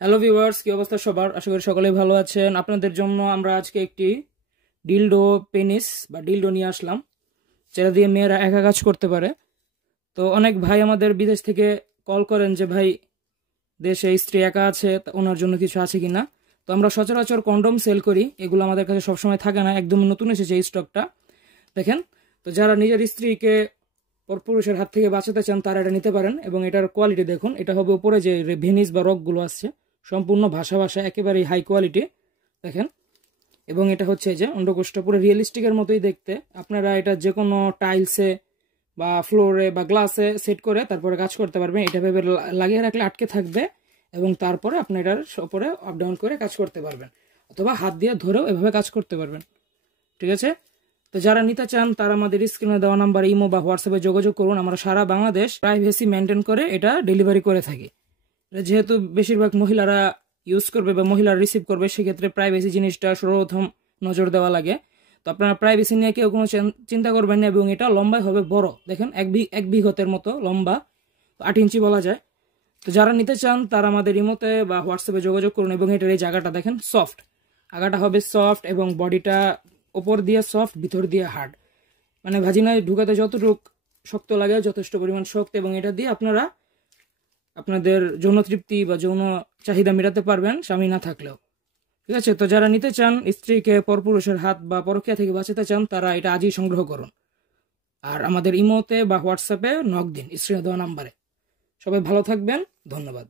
Hello viewers, কি অবস্থা সবার? আশা করি সকলেই ভালো আছেন। আপনাদের জন্য আমরা আজকে একটি ডিলডো পেনিস বা ডিলডো নিয়ে আসলাম, যেটা দিয়ে মেয়েরা একা কাজ করতে পারে। তো অনেক ভাই আমাদের বিদেশ থেকে কল করেন যে ভাই, দেশে স্ত্রী একা আছে, তা ওনার জন্য কিছু আছে কিনা। তো আমরা সচরাচর কন্ডম সেল করি, এগুলো আমাদের কাছে সবসময় থাকে না, একদম নতুন এসেছে এই স্টকটা। দেখেন, তো যারা নিজের স্ত্রীকে পরপুরুষের হাত থেকে বাঁচাতে চান তারা এটা নিতে পারেন। এবং এটার কোয়ালিটি দেখুন, এটা হবে উপরে যে ভেনিস বা রকগুলো আসছে, সম্পূর্ণ ভাষা একেবারেই হাই কোয়ালিটি। দেখেন, এবং এটা হচ্ছে যে অন্ডকোষটা পুরো রিয়েলিস্টিকের মতোই দেখতে। আপনারা এটা যে কোনো টাইলসে বা ফ্লোরে বা গ্লাসে সেট করে তারপরে কাজ করতে পারবেন। এটা ভেবে লাগিয়ে রাখলে আটকে থাকবে, এবং তারপরে আপনি এটার ওপরে আপ ডাউন করে কাজ করতে পারবেন, অথবা হাত দিয়ে ধরেও এভাবে কাজ করতে পারবেন। ঠিক আছে? তো যারা নিতে চান তারা আমাদের স্ক্রিনে দেওয়া নাম্বার ইমো বা হোয়াটসঅ্যাপে যোগাযোগ করুন। আমরা সারা বাংলাদেশ প্রাইভেসি মেনটেন করে এটা ডেলিভারি করে থাকি। যেহেতু বেশিরভাগ মহিলারা ইউজ করবে বা মহিলারা রিসিভ করবে, সেক্ষেত্রে প্রাইভেসি জিনিসটা সর্বপ্রথম নজর দেওয়া লাগে। তো আপনারা প্রাইভেসি নিয়ে কেউ কোনো চিন্তা করবেন না। এবং এটা লম্বায় হবে বড়, দেখেন এক বিঘতের মতো লম্বা, 8 ইঞ্চি বলা যায়। তো যারা নিতে চান তারা আমাদের ইমোতে বা হোয়াটসঅ্যাপে যোগাযোগ করুন। এবং এটার এই জায়গাটা দেখেন সফট, আগাটা হবে সফট এবং বডিটা ওপর দিয়ে সফট, ভিতর দিয়ে হার্ড। মানে ভাজিনায় ঢুকাতে যতটুক শক্ত লাগে যথেষ্ট পরিমাণ শক্ত। এবং এটা দিয়ে আপনারা আপনাদের যৌন তৃপ্তি বা যৌন চাহিদা মেটাতে পারবেন স্বামী না থাকলেও। ঠিক আছে? তো যারা নিতে চান, স্ত্রীকে পরপুরুষের হাত বা পরকীয়া থেকে বাঁচাতে চান, তারা এটা আজই সংগ্রহ করুন। আর আমাদের ইমোতে বা হোয়াটসঅ্যাপে নক দিন স্ক্রিনে দেওয়া নাম্বারে। সবাই ভালো থাকবেন, ধন্যবাদ।